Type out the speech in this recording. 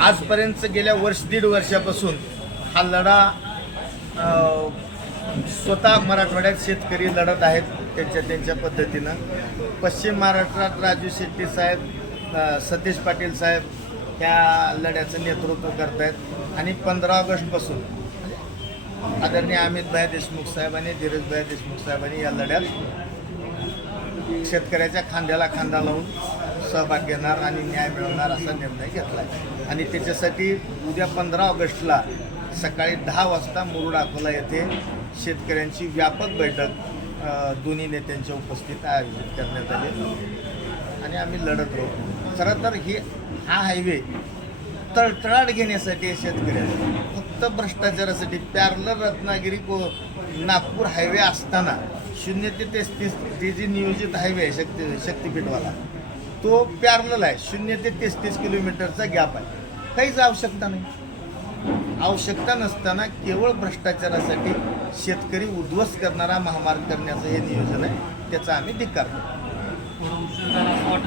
आजपर्यंत गेल्या दीड वर्षापासून हा लढा स्वतः मराठवाड्यात शेतकरी लढत आहेत त्यांच्या पद्धतीनं. पश्चिम महाराष्ट्रात राजू शेट्टी साहेब, सतीश पाटील साहेब ह्या लढ्याचं नेतृत्व करत आहेत. आणि 15 ऑगस्टपासून आदरणीय अमितभाई देशमुख साहेब आणि धीरजभाई देशमुख साहेबांनी या लढ्यात शेतकऱ्याच्या खांद्याला खांदा लावून सहभाग घेणार आणि न्याय मिळवणार असा निर्णय घेतला आहे. आणि त्याच्यासाठी उद्या 15 ऑगस्टला सकाळी 10 वाजता मुरुड अकोला येथे शेतकऱ्यांची व्यापक बैठक दोन्ही नेत्यांच्या उपस्थितीत आयोजित करण्यात आली आणि आम्ही लढत राहू. खरं तर हा हायवे तळतळाट घेण्यासाठी शेतकऱ्यांना फक्त भ्रष्टाचारासाठी पॅरलर रत्नागिरी नागपूर हायवे असताना 0 ते 33 जी नियोजित हायवे आहे शक्तिपीठवाला, तो पॅरलल आहे. 0 ते 33 किलोमीटरचा गॅप आहे. काहीच आवश्यकता नाही. आवश्यकता नसताना केवळ भ्रष्टाचारासाठी शेतकरी उद्ध्वस्त करणारा महामार्ग करण्याचं हे नियोजन आहे. त्याचा आम्ही धिक्कार करतो.